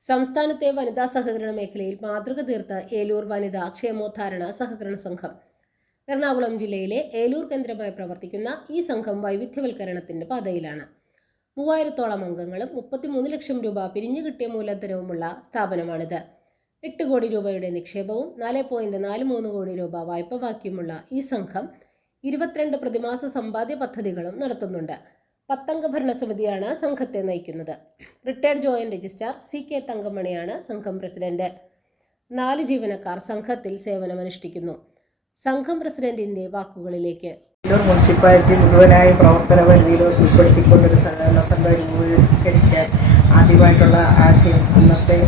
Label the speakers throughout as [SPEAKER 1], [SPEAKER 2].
[SPEAKER 1] സംസ്ഥാനത്തെ വനിതാ സഹകരണ മേഖലയിൽ മാതൃക തീർത്ത ഏലൂർ വനിതാ ക്ഷേമോദ്ധാരണ സഹകരണ സംഘം. എറണാകുളം ജില്ലയിലെ ഏലൂർ കേന്ദ്രമായി പ്രവർത്തിക്കുന്ന ഈ സംഘം വൈവിധ്യവൽക്കരണത്തിന്റെ പാതയിലാണ്. മൂവായിരത്തോളം അംഗങ്ങളും മുപ്പത്തിമൂന്ന് ലക്ഷം രൂപ പിരിഞ്ഞു കിട്ടിയ മൂലധനവുമുള്ള സ്ഥാപനമാണിത്. എട്ട് കോടി രൂപയുടെ നിക്ഷേപവും നാല് പോയിന്റ് നാല് മൂന്ന് കോടി രൂപ വായ്പ ബാക്കിയുമുള്ള ഈ സംഘം ഇരുപത്തിരണ്ട് പ്രതിമാസ സമ്പാദ്യ പദ്ധതികളും നടത്തുന്നുണ്ട്. പത്തംഗ ഭരണസമിതിയാണ് സംഘത്തെ നയിക്കുന്നത്. Retired joint registrar C K തങ്കമണിയാണ് സംഘം പ്രസിഡന്റ്. നാല് ജീവനക്കാർ സംഘത്തിൽ സേവനമനുഷ്ഠിക്കുന്നു. സംഘം പ്രസിഡന്റിന്റെ വാക്കുകളിലേക്ക്.
[SPEAKER 2] മുനിസിപ്പാലിറ്റി മുഴുവനായി പ്രവർത്തന പരിധിയിൽ ഉൾപ്പെടുത്തിക്കൊണ്ടൊരു സഹകരണ സംഘം രൂപീകരിക്കാൻ ആദ്യമായിട്ടുള്ള ആശയം ഇന്നത്തെ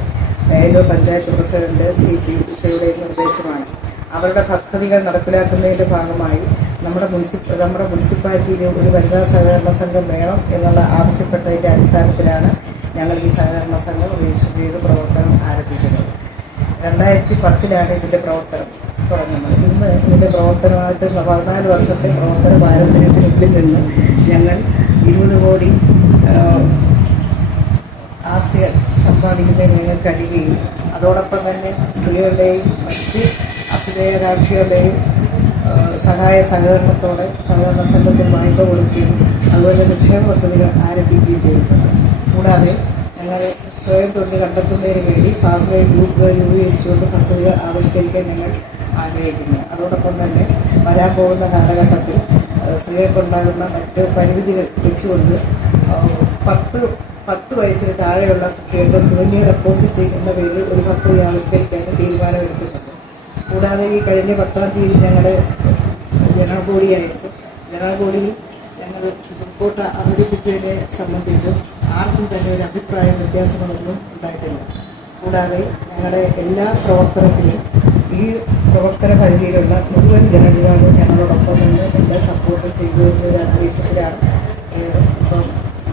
[SPEAKER 2] ഏതോ പഞ്ചായത്ത് പ്രസിഡന്റ് സി പി ഉച്ചയുടെ നിർദ്ദേശമാണ് അവരുടെ പദ്ധതികൾ നടപ്പിലാക്കുന്നതിന്റെ ഭാഗമായി നമ്മുടെ മുനിസിപ്പ നമ്മുടെ മുനിസിപ്പാലിറ്റിയിൽ ഒരു വനിതാ സഹകരണ സംഘം വേണം എന്നുള്ള ആവശ്യപ്പെട്ടതിന്റെ അടിസ്ഥാനത്തിലാണ് ഞങ്ങൾ ഈ സഹകരണ സംഘം രജിസ്റ്റർ ചെയ്ത് പ്രവർത്തനം ആരംഭിക്കുന്നത്. രണ്ടായിരത്തി പത്തിലാണ് ഇതിന്റെ പ്രവർത്തനം തുടങ്ങുന്നത്. ഇന്ന് ഇതിന്റെ പ്രവർത്തനമായിട്ട് പതിനാല് വർഷത്തെ പ്രവർത്തന പാരമ്പര്യത്തിനുള്ളിൽ നിന്ന് ഞങ്ങൾ ഇരുപത് കോടി ആസ്തികൾ ആസ്തി സമ്പാദിക്കുന്നതിന് ഞങ്ങൾ കഴിയുകയും അതോടൊപ്പം തന്നെ സ്ത്രീകളുടെയും മറ്റ് അഭ്യുദയകാംക്ഷികളുടെയും ആ, സഹായ സഹകരണത്തോടെ സഹകരണ സംഘത്തിൽ വായ്പ കൊടുക്കുകയും അതുപോലെ നിക്ഷേപ പദ്ധതികൾ ആരംഭിക്കുകയും ചെയ്യുന്നുണ്ട് കൂടാതെ ഞങ്ങൾ സ്വയം തൊഴിൽ കണ്ടെത്തുന്നതിന് വേണ്ടി സ്വാശ്രയ ഗ്രൂപ്പ് രൂപീകരിച്ചുകൊണ്ട് പദ്ധതികൾ ആവിഷ്കരിക്കാൻ ഞങ്ങൾ ആഗ്രഹിക്കുന്നു. അതോടൊപ്പം തന്നെ വരാൻ പോകുന്ന കാലഘട്ടത്തിൽ സ്ത്രീകൾക്കുണ്ടാകുന്ന മറ്റ് പരിമിതികൾ വെച്ചുകൊണ്ട് പത്ത് പത്ത് വയസ്സിന് താഴെയുള്ള കുട്ടികളുടെ സുകന്യ ഡെപ്പോസിറ്റ് എന്ന പേരിൽ ഒരു പദ്ധതി ആവിഷ്കരിക്കാൻ തീരുമാനമെടുത്തിട്ടുണ്ട്. കൂടാതെ ഈ കഴിഞ്ഞ പത്താം തീയതി ഞങ്ങളുടെ ജനറൽ ബോഡിയായിരുന്നു ജനറൽ ബോഡിയിൽ ഞങ്ങൾ റിപ്പോർട്ട് അവതരിപ്പിച്ചതിനെ സംബന്ധിച്ച് ആർക്കും തന്നെ ഒരു അഭിപ്രായ വ്യത്യാസങ്ങളൊന്നും ഉണ്ടായിട്ടില്ല. കൂടാതെ ഞങ്ങളുടെ എല്ലാ പ്രവർത്തനത്തിലും ഈ പ്രവർത്തന പരിധിയിലുള്ള മുഴുവൻ ജനവിഭാഗവും ഞങ്ങളോടൊപ്പം നിന്ന് എല്ലാ സപ്പോർട്ടും ചെയ്തു എന്നൊരു അന്തരീക്ഷത്തിലാണ് ഇപ്പം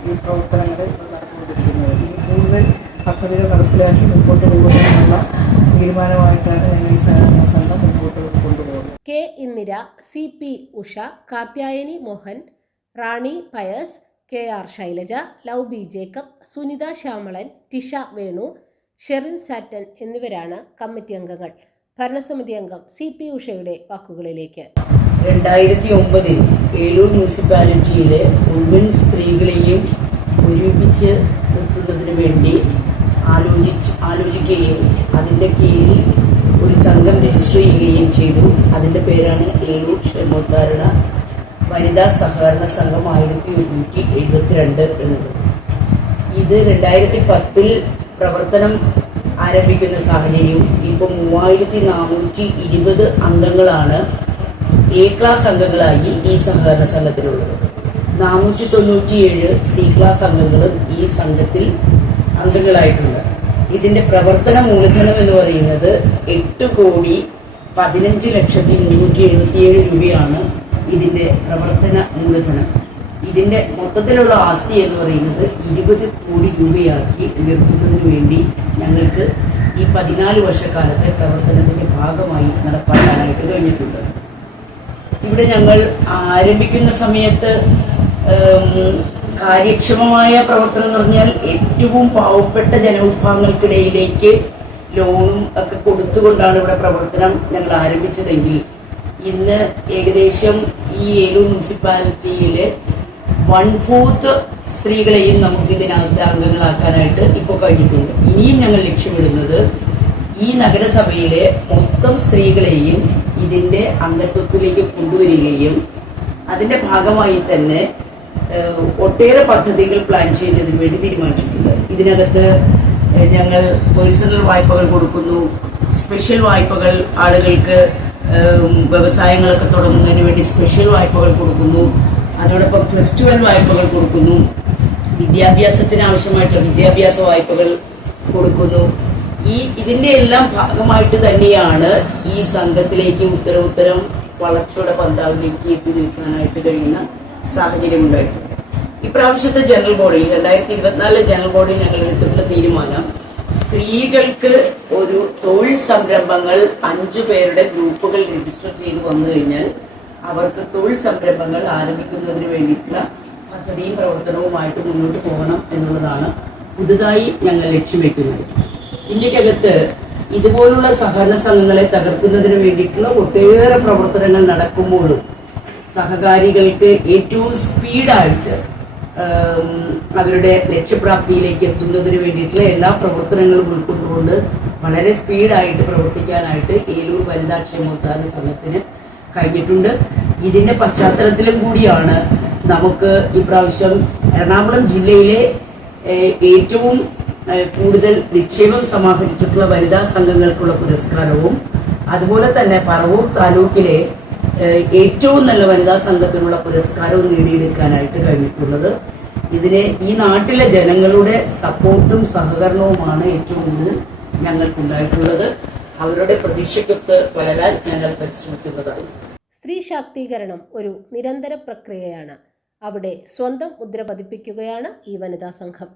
[SPEAKER 2] ഈ പ്രവർത്തനങ്ങൾ നടന്നുകൊണ്ടിരിക്കുന്നത്. ഇനി കൂടുതൽ പദ്ധതികൾ നടപ്പിലാക്കി മുമ്പോട്ട് പോകുന്നതിനുള്ള തീരുമാനമായിട്ടാണ് ഞങ്ങൾ ഈ സഹകരണ സംഘം മുമ്പോട്ട് കൊണ്ടുപോകുന്നത്.
[SPEAKER 1] K Indira C P Usha Kathyayani Mohan Rani Pius K R Shailaja love B Jacob Sunitha Shyamalan Tisha Venu Sherin satin എന്നിവരാണ് കമ്മിറ്റി അംഗങ്ങൾ. ഭരണസമിതി അംഗം സി പി ഉഷയുടെ വാക്കുകളിലേക്ക്.
[SPEAKER 3] രണ്ടായിരത്തി ഒമ്പതിൽ ഏലൂർ മുനിസിപ്പാലിറ്റിയിലെ മുഴുവൻ സ്ത്രീകളെയും ഒരുമിപ്പിച്ച് നിർത്തുന്നതിന് വേണ്ടി ആലോചിച്ച് ആലോചിക്കുകയും അതിന്റെ കീഴിൽ ഒരു സംഘം രജിസ്റ്റർ ചെയ്യുകയും ചെയ്തു. അതിന്റെ പേരാണ് ഏഴു ക്ഷേമോദ്ധാരണ വനിതാ സഹകരണ സംഘം ആയിരത്തി ഒരുന്നൂറ്റി എഴുപത്തിരണ്ട് എന്നത്. ഇത് രണ്ടായിരത്തി പത്തിൽ പ്രവർത്തനം ആരംഭിക്കുന്ന സാഹചര്യം. ഇപ്പോൾ മൂവായിരത്തി നാനൂറ്റി ഇരുപത് അംഗങ്ങളാണ് എ ക്ലാസ് അംഗങ്ങളായി ഈ സഹകരണ സംഘത്തിലുള്ളത്. നാനൂറ്റി തൊണ്ണൂറ്റിയേഴ് സി ക്ലാസ് അംഗങ്ങളും ഈ സംഘത്തിൽ അംഗങ്ങളായിട്ടുണ്ട് ഇതിന്റെ പ്രവർത്തന മൂലധനം എന്ന് പറയുന്നത് എട്ട് കോടി പതിനഞ്ച് ലക്ഷത്തി മുന്നൂറ്റി എഴുപത്തിയേഴ് രൂപയാണ് ഇതിന്റെ പ്രവർത്തന മൂലധനം. ഇതിന്റെ മൊത്തത്തിലുള്ള ആസ്തി എന്ന് പറയുന്നത് ഇരുപത് കോടി രൂപയാക്കി ഉയർത്തുന്നതിന് വേണ്ടി ഞങ്ങൾക്ക് ഈ പതിനാല് വർഷക്കാലത്തെ പ്രവർത്തനത്തിന്റെ ഭാഗമായി നടപ്പാക്കാനായിട്ട് കഴിഞ്ഞിട്ടുണ്ട്. ഇവിടെ ഞങ്ങൾ ആരംഭിക്കുന്ന സമയത്ത് കാര്യക്ഷമമായ പ്രവർത്തനം എന്ന് പറഞ്ഞാൽ ഏറ്റവും പാവപ്പെട്ട ജനവിഭാഗങ്ങൾക്കിടയിലേക്ക് ലോണും ഒക്കെ കൊടുത്തുകൊണ്ടാണ് ഇവിടെ പ്രവർത്തനം ഞങ്ങൾ ആരംഭിച്ചതെങ്കിൽ. ഇന്ന് ഏകദേശം ഈ ഏലൂർ മുനിസിപ്പാലിറ്റിയിലെ വൺ ഫോർത്ത് സ്ത്രീകളെയും നമുക്ക് ഇതിനകത്ത് അംഗങ്ങളാക്കാനായിട്ട് ഇപ്പോൾ കഴിഞ്ഞിട്ടുണ്ട്. ഇനിയും ഞങ്ങൾ ലക്ഷ്യമിടുന്നത് ഈ നഗരസഭയിലെ മൊത്തം സ്ത്രീകളെയും ഇതിന്റെ അംഗത്വത്തിലേക്ക് കൊണ്ടുവരികയും അതിന്റെ ഭാഗമായി തന്നെ ഒട്ടേറെ പദ്ധതികൾ പ്ലാൻ ചെയ്യുന്നതിന് വേണ്ടി തീരുമാനിച്ചിട്ടുണ്ട്. ഇതിനകത്ത് ഞങ്ങൾ പേഴ്സണൽ വായ്പകൾ കൊടുക്കുന്നു. സ്പെഷ്യൽ വായ്പകൾ ആളുകൾക്ക് വ്യവസായങ്ങളൊക്കെ തുടങ്ങുന്നതിന് വേണ്ടി സ്പെഷ്യൽ വായ്പകൾ കൊടുക്കുന്നു. അതോടൊപ്പം ഫെസ്റ്റിവൽ വായ്പകൾ കൊടുക്കുന്നു. വിദ്യാഭ്യാസത്തിന് ആവശ്യമായിട്ടുള്ള വിദ്യാഭ്യാസ വായ്പകൾ കൊടുക്കുന്നു. ഈ ഇതിന്റെ എല്ലാം ഭാഗമായിട്ട് തന്നെയാണ് ഈ സംഘത്തിലേക്ക് ഉത്തരവുത്തരം വളർച്ചയുടെ പന്താവിലേക്ക് എത്തി നിൽക്കാനായിട്ട് കഴിയുന്ന സാഹചര്യം ഉണ്ടായിട്ടുണ്ട് ഇപ്രാവശ്യത്തെ ജനറൽ ബോഡിയിൽ രണ്ടായിരത്തി ഇരുപത്തിനാലിലെ ജനറൽ ബോഡിയിൽ ഞങ്ങൾ എടുത്തിട്ടുള്ള തീരുമാനം സ്ത്രീകൾക്ക് ഒരു തൊഴിൽ സംരംഭങ്ങൾ അഞ്ചു പേരുടെ ഗ്രൂപ്പുകൾ രജിസ്റ്റർ ചെയ്ത് വന്നു കഴിഞ്ഞാൽ അവർക്ക് തൊഴിൽ സംരംഭങ്ങൾ ആരംഭിക്കുന്നതിന് വേണ്ടിയിട്ടുള്ള പദ്ധതിയും പ്രവർത്തനവുമായിട്ട് മുന്നോട്ട് പോകണം എന്നുള്ളതാണ് പുതുതായി ഞങ്ങൾ ലക്ഷ്യം വെക്കുന്നത് ഇന്ത്യക്കകത്ത് ഇതുപോലുള്ള സഹകരണ സംഘങ്ങളെ തകർക്കുന്നതിന് വേണ്ടിയിട്ടുള്ള ഒട്ടേറെ പ്രവർത്തനങ്ങൾ നടക്കുമ്പോഴും സഹകാരികൾക്ക് ഏറ്റവും സ്പീഡായിട്ട് അവരുടെ ലക്ഷ്യപ്രാപ്തിയിലേക്ക് എത്തുന്നതിന് വേണ്ടിയിട്ടുള്ള എല്ലാ പ്രവർത്തനങ്ങളും ഉൾക്കൊണ്ടുകൊണ്ട് വളരെ സ്പീഡായിട്ട് പ്രവർത്തിക്കാനായിട്ട് ഏലൂർ വനിതാ ക്ഷേമോത്ഥാന സംഘത്തിന് കഴിഞ്ഞിട്ടുണ്ട്. ഇതിന്റെ പശ്ചാത്തലത്തിലും കൂടിയാണ് നമുക്ക് ഇപ്രാവശ്യം എറണാകുളം ജില്ലയിലെ ഏറ്റവും കൂടുതൽ നിക്ഷേപം സമാഹരിച്ചിട്ടുള്ള വനിതാ സംഘങ്ങൾക്കുള്ള പുരസ്കാരവും അതുപോലെ തന്നെ പറവൂർ താലൂക്കിലെ ഏറ്റവും നല്ല വനിതാ സംഘത്തിനുള്ള പുരസ്കാരവും നേടിയെടുക്കാനായിട്ട് കഴിഞ്ഞിട്ടുള്ളത്. ഇതിനെ ഈ നാട്ടിലെ ജനങ്ങളുടെ സപ്പോർട്ടും സഹകരണവുമാണ് ഏറ്റവും കൂടുതൽ ഞങ്ങൾക്കുണ്ടായിട്ടുള്ളത്. അവരുടെ പ്രതീക്ഷയ്ക്കൊത്ത് വളരാൻ ഞങ്ങൾ പരിശ്രമിക്കുന്നതാണ്.
[SPEAKER 1] സ്ത്രീ ശാക്തീകരണം ഒരു നിരന്തര പ്രക്രിയയാണ്. അവിടെ സ്വന്തം മുദ്ര പതിപ്പിക്കുകയാണ് ഈ വനിതാ സംഘം.